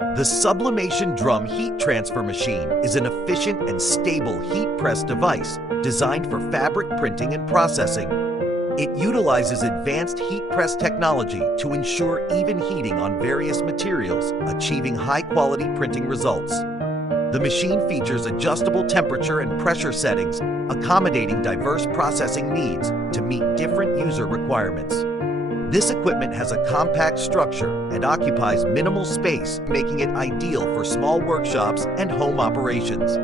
The Sublimation drum heat transfer machine is an efficient and stable heat press device designed for fabric printing and processing. It utilizes advanced heat press technology to ensure even heating on various materials, achieving high-quality printing results. The machine features adjustable temperature and pressure settings, accommodating diverse processing needs to meet different user requirements. This equipment has a compact structure and occupies minimal space, making it ideal for small workshops and home operations.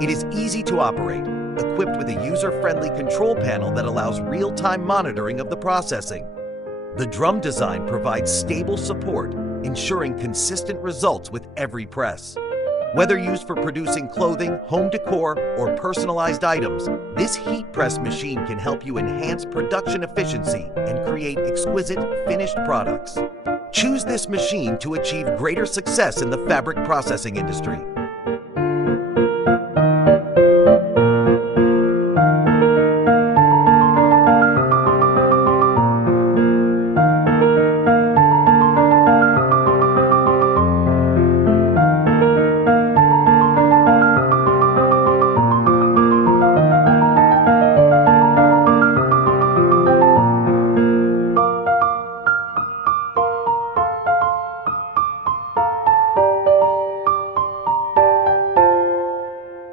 It is easy to operate, equipped with a user-friendly control panel that allows real-time monitoring of the processing. The drum design provides stable support, ensuring consistent results with every press. Whether used for producing clothing, home decor, or personalized items, this heat press machine can help you enhance production efficiency and create exquisite, finished products. Choose this machine to achieve greater success in the fabric processing industry.